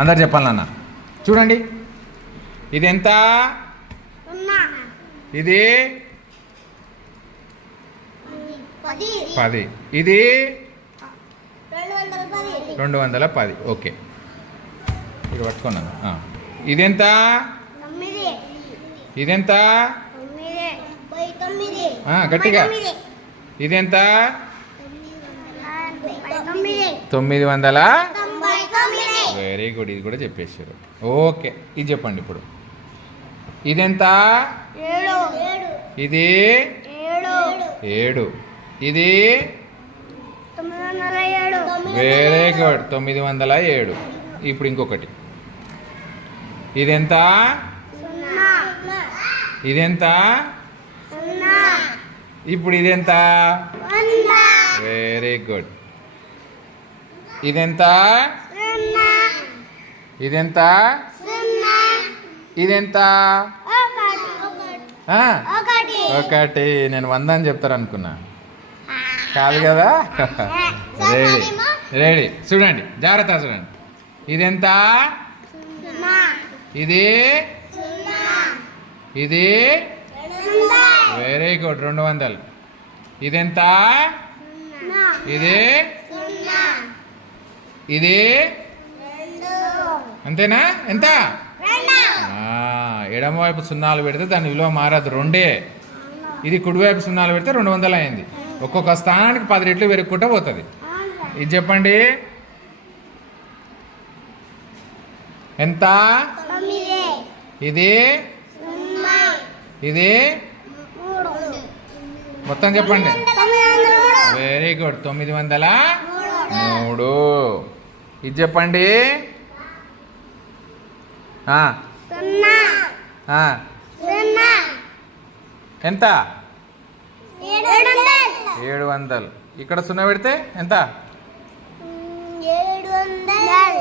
అందరు చెప్పాలి నాన్న. చూడండి, ఇది ఎంత? ఇది 10. ఇది 210. ఓకే, ఇది పట్టుకున్నాను. ఇదెంత? ఇదెంత? గట్టిగా. ఇదెంత? 900. వెరీ గుడ్, ఇది కూడా చెప్పేశారు. ఓకే, ఇది చెప్పండి ఇప్పుడు. ఇదెంత? ఇది 7. ఇది వెరీ గుడ్, 907. ఇప్పుడు ఇంకొకటి. ఇదెంత? ఇదెంత? ఇప్పుడు ఇదెంత? Very good. ఇదెంత? ఇదెంత? ఇదెంత? 1. నేను 100 అని చెప్తారు అనుకున్నా, కాదు కదా. రెడీ రెడీ, చూడండి, జాగ్రత్త చూడండి. ఇదెంత? ఇది ఇది వెరీ గుడ్, 200. ఇదెంత? ఇది ఇది అంతేనా? ఎంత? ఎడమవైపు 0 పెడితే దాని విలువ మారదు, 2. ఇది కుడివైపు 0 పెడితే 200 అయింది. ఒక్కొక్క స్థానానికి 10 రెట్లు పెరుగుకుంటూ పోతుంది. ఇది చెప్పండి, ఎంత? ఇది ఇది మొత్తం చెప్పండి. Very good, 903. ఇది చెప్పండి. ఎంత? 700. ఇక్కడ 0 పెడితే ఎంత?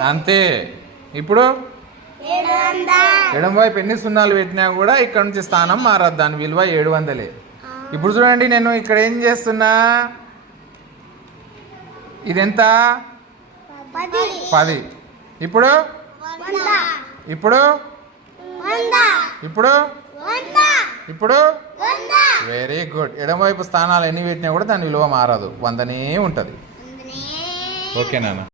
అంతే. ఇప్పుడు ఎడమ వైపు ఎన్ని 0 పెట్టినా కూడా ఇక్కడ నుంచి స్థానం మారదు, దాని విలువ 700. ఇప్పుడు చూడండి, నేను ఇక్కడ ఏం చేస్తున్నా? ఇదెంత? 10. ఇప్పుడు ఇప్పుడు ఇప్పుడు ఇప్పుడు వెరీ గుడ్. ఎడమవైపు స్థానాలు ఎన్ని పెట్టినా కూడా దాని విలువ మారదు, 100నే ఉంటుంది. ఓకే నాన్న.